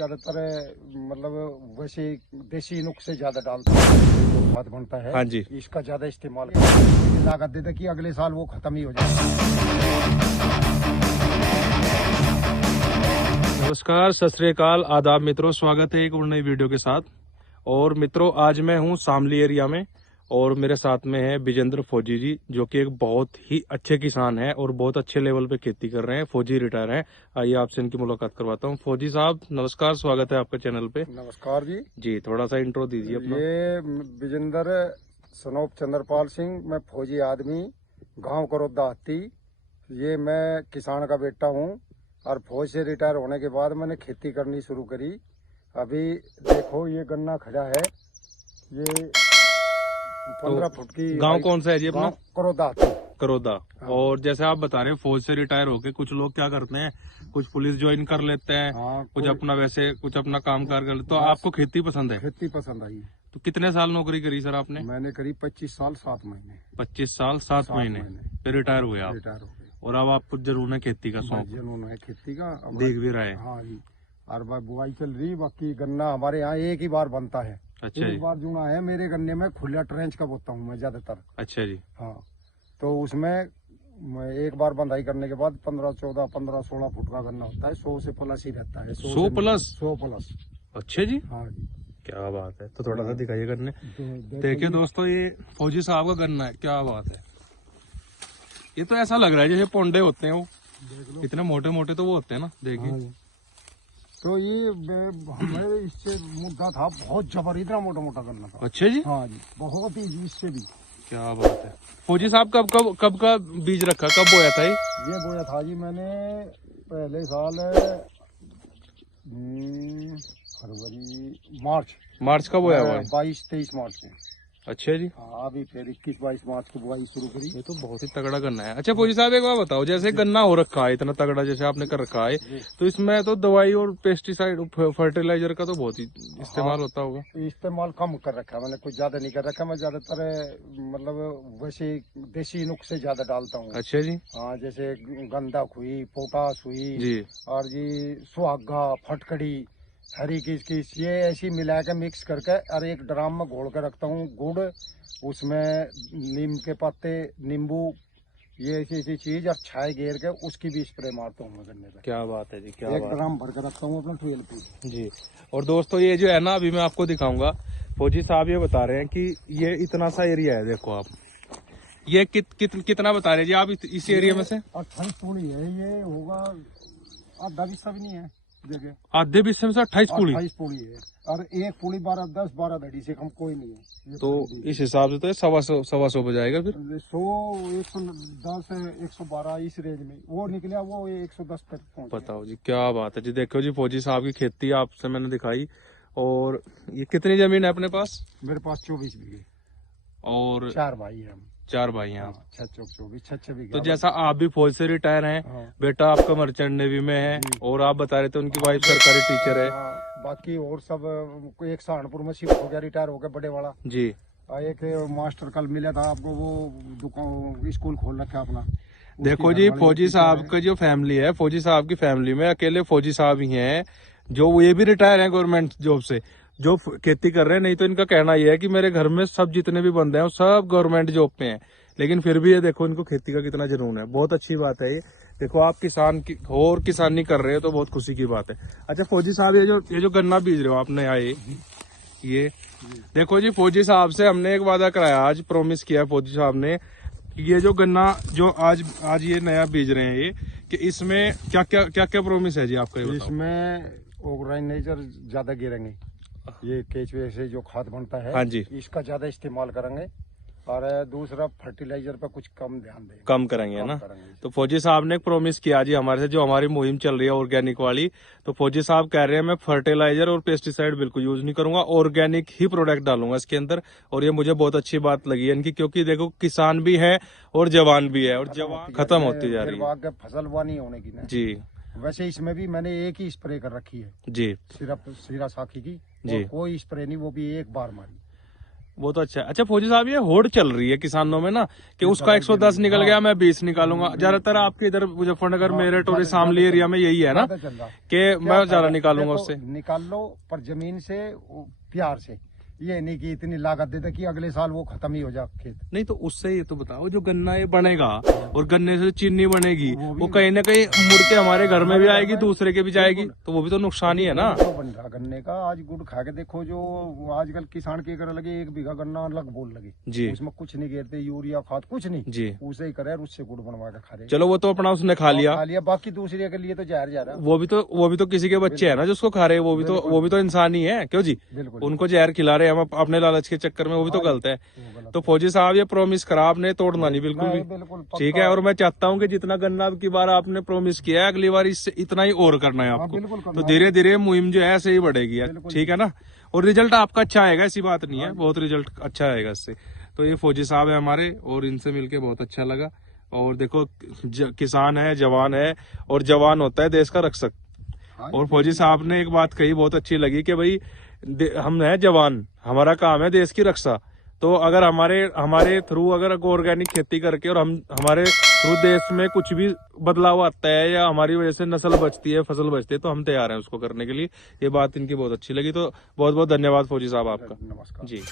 ज्यादातर मतलब वैसे देसी नुस्खे ज्यादा डालते हैं, जो खाद बनता है। हाँ जी। इसका ज्यादा इस्तेमाल करते हैं। लागत देते कि अगले साल वो खत्म ही हो जाए। नमस्कार, सत श्री अकाल, आदाब मित्रों, स्वागत है एक और नई वीडियो के साथ। और मित्रों, आज मैं हूं शामली एरिया में और मेरे साथ में है विजेंद्र फौजी जी, जो कि एक बहुत ही अच्छे किसान हैं और बहुत अच्छे लेवल पे खेती कर रहे हैं। फौजी रिटायर हैं। आइए आपसे इनकी मुलाकात करवाता हूं। फौजी साहब नमस्कार, स्वागत है आपके चैनल पे। नमस्कार जी। जी, थोड़ा सा इंट्रो दीजिए अपना। ये विजेंद्र सनोप चंद्रपाल सिंह, मैं फौजी आदमी, गांव करोदा हत्ती। ये मैं किसान का बेटा हूँ और फौज से रिटायर होने के बाद मैंने खेती करनी शुरू करी। अभी देखो ये गन्ना खड़ा है, ये 15 फुट की। गांव कौन सा है जी अपना? करोदा हत्ती। करोदा। हाँ। और जैसे आप बता रहे हैं फौज से रिटायर होके कुछ लोग क्या करते हैं, कुछ पुलिस ज्वाइन कर लेते हैं। हाँ, कुछ अपना वैसे कुछ अपना काम कार कर लेते। तो आपको खेती पसंद है? खेती पसंद आई। तो कितने साल नौकरी करी सर आपने? मैंने करी 25 साल 7 महीने। 25 साल 7 महीने फिर रिटायर हुए आप? रिटायर हो गए। और अब आपको जरूर है खेती का शौक, जनून है खेती का। देख भी रहे हैं। हाँ जी। और बुआई चल रही। बाकी गन्ना हमारे यहाँ एक ही बार बनता है। अच्छा जी। एक बार जुड़ा है मेरे गन्ने में, खुला ट्रेंच का बोता हूँ मैं ज्यादातर। अच्छा जी। हाँ, तो उसमें एक बार बंधाई करने के बाद 15-16 फुट का गन्ना होता है। 100 से प्लस ही रहता है। 100 प्लस? 100 प्लस। अच्छा जी, हाँ जी। क्या बात है। तो थोड़ा सा दिखाइए गन्ने। देखो देखिए दोस्तों, ये फौजी साहब का गन्ना है, क्या बात है। ये तो ऐसा लग रहा है जैसे पोंडे होते हैं वो, इतने मोटे मोटे तो वो होते हैं ना। देखिए। हाँ जी। तो ये हमें इससे मुद्दा था बहुत जबर, इतना मोटा मोटा गन्ना था। अच्छा जी। हाँ जी, बहुत ही इससे भी। क्या बात है। फौजी साहब कब का बीज रखा, कब बोया था ये बोया था जी मैंने पहले साल फरवरी मार्च का बोया हुआ है? 22-23 मार्च को। अच्छा जी। हाँ, अभी फिर 21-22 मार्च को बुआई शुरू करी। ये तो बहुत ही तगड़ा गन्ना है। अच्छा फौजी साहब, एक बात बताओ, जैसे गन्ना हो रखा है इतना तगड़ा जैसे आपने कर रखा है, तो इसमें तो दवाई और पेस्टिसाइड फर्टिलाइजर का तो बहुत ही इस्तेमाल होता होगा? इस्तेमाल कम कर रखा है मैंने, कुछ ज्यादा नहीं कर रखा। मैं ज्यादातर मतलब वैसे देसी नुस्खे ज्यादा डालता हूँ। अच्छा जी। हाँ, जैसे गंधक हुई, पोटास हुई जी। और जी सुहागा, फटकड़ी, हरी किसकिस, ये ऐसी मिला के मिक्स करके और एक ड्राम में घोल के रखता हूँ। गुड़, उसमें नीम के पत्ते, नींबू, ये ऐसी ऐसी चीज और छाए घेर के उसकी भी स्प्रे मारता हूँ मैं गन्ने पे। क्या बात है जी, क्या एक बात ड्राम भर के रखता हूँ अपना 12 फीट जी। और दोस्तों ये जो है ना, अभी मैं आपको दिखाऊंगा। फौजी साहब ये बता रहे हैं कि ये इतना सा एरिया है, देखो आप। ये कितना बता रहे हैं जी आप इस एरिया में से? 28 पूड़ी है। ये होगा आधा हिस्सा भी नहीं है। देखिए, आधे बिस्से में से 28 पूड़ी? 28 पूड़ी है और एक पूड़ी 12 धड़ी से कम कोई नहीं है। तो इस हिसाब से तो 125 बजाएगा फिर। 100, 110, 112 इस रेंज में वो निकला। वो 110 तक पहुंच गया। बताओ जी, क्या बात है जी। देखो जी, फौजी साहब की खेती आपसे मैंने दिखाई। और ये कितनी जमीन है अपने पास? मेरे पास 24 बीघे और 4 भाई है हम। 4 भाई हैं आप। 6 बीघे। तो जैसा आप भी फौज से रिटायर हैं, हाँ। बेटा आपका मर्चेंट नेवी में है, और आप बता रहे थे उनकी वाइफ सरकारी टीचर है। हाँ, बाकी और सब एक सहारनपुर में शिफ्ट हो गया, रिटायर हो गया बड़े वाला। जी। एक मास्टर कल मिला था आपको, वो दुकान स्कूल खोल रखा अपना। देखो जी, फौजी साहब का जो फैमिली है, फौजी साहब की फैमिली में अकेले फौजी साहब ही हैं जो ये भी रिटायर हैं गवर्नमेंट जॉब से, जो खेती कर रहे हैं। नहीं तो इनका कहना यह है कि मेरे घर में सब जितने भी बंदे हैं वो सब गवर्नमेंट जॉब पे हैं, लेकिन फिर भी ये देखो इनको खेती का कितना जुनून है। बहुत अच्छी बात है ये। देखो आप किसान की और किसानी कर रहे हो तो बहुत खुशी की बात है। अच्छा फौजी साहब, ये जो गन्ना बीज रहे हो आपने आए, ये देखो जी, फौजी साहब से हमने एक वादा कराया, आज प्रॉमिस किया फौजी साहब ने, ये जो गन्ना जो आज ये नया बीज रहे हैं, ये कि इसमें क्या प्रॉमिस है जी आपका? ये बताओ। इसमें ऑर्गेनाइजर ज्यादा गिरेंगे। ये केचुए से जो खाद बनता है, हाँ जी, इसका ज्यादा इस्तेमाल करेंगे। और दूसरा फर्टिलाइजर पे कुछ कम ध्यान देंगे, कम करेंगे ना। करेंगे। तो फौजी साहब ने प्रॉमिस किया जी हमारे से, जो हमारी मुहिम चल रही है ऑर्गेनिक वाली, तो फौजी साहब कह रहे हैं मैं फर्टिलाइजर और पेस्टिसाइड बिल्कुल यूज नहीं करूंगा, ऑर्गेनिक ही प्रोडक्ट डालूंगा इसके अंदर। और ये मुझे बहुत अच्छी बात लगी है इनकी, क्योंकि देखो किसान भी है और जवान भी है, और जवान खत्म होती जा रही है फसल वो नहीं होने की ना जी। वैसे इसमें भी मैंने एक ही स्प्रे कर रखी है जी। सिर्फ सीरा साखी की जी। कोई स्प्रे नहीं, वो भी एक बार मारी। वो तो अच्छा है। अच्छा फौजी साहब, ये होड़ चल रही है किसानों में ना कि उसका 110 निकल गया, मैं 20 निकालूंगा। ज्यादातर आपके इधर मुजफ्फरनगर, मेरठ और शामली एरिया में यही है ना ज्यादा चल रहा। कि मैं ज्यादा निकालूंगा देखो, उससे। निकाल लो पर जमीन से प्यार से, ये नहीं कि इतनी लागत दे दे कि अगले साल वो खत्म ही हो जाए खेत। नहीं तो उससे ये तो बताओ, जो गन्ना ये बनेगा और गन्ने से चीनी बनेगी, वो कहीं ना कहीं मुड़ के हमारे घर में भी आएगी, दूसरे के भी जाएगी, तो वो भी तो नुकसान ही है ना। तो बन रहा गन्ने का। आज गुड़ खा के देखो, जो आजकल किसान के कर लगे 1 बीघा गन्ना अलग बोल लगे जी उसमें कुछ नहीं गिरते, यूरिया खाद कुछ नहीं जी। उसे ही करे और उससे गुड़ बनवा के खा रहे। चलो वो तो अपना उसने खा लिया, बाकी दूसरे के लिए तो जहर जा रहा। वो भी तो किसी के बच्चे है ना जो उसको खा रहे हैं, वो भी तो इंसान ही है, क्यों जी। बिल्कुल उनको जहर खिला रहे हैं हम अपने लालच के चक्कर में, वो भी तो गलत है। तो फौजी साहब ये प्रॉमिस करा आपने, तोड़ना नहीं बिल्कुल भी। बिल्कुल ठीक है, और मैं चाहता हूँ कि जितना गन्ना अब की बार आपने प्रॉमिस किया है, अगली बार इससे इतना ही और करना है बिल्कुल आपको। करना तो धीरे धीरे मुहिम जो है ऐसे ही बढ़ेगी, ठीक है ना। और रिजल्ट आपका अच्छा आएगा, ऐसी बात नहीं है, बहुत रिजल्ट अच्छा आएगा इससे। तो ये फौजी साहब है हमारे, और इनसे मिलके बहुत अच्छा लगा। और देखो किसान है, जवान है, और जवान होता है देश का रक्षक। और फौजी साहब ने एक बात कही बहुत अच्छी लगी कि भाई हम है जवान, हमारा काम है देश की रक्षा। तो अगर हमारे थ्रू अगर ऑर्गेनिक खेती करके और हमारे थ्रू देश में कुछ भी बदलाव आता है या हमारी वजह से नस्ल बचती है, फसल बचती है, तो हम तैयार हैं उसको करने के लिए। ये बात इनकी बहुत अच्छी लगी। तो बहुत बहुत धन्यवाद फौजी साहब आपका। नमस्कार जी।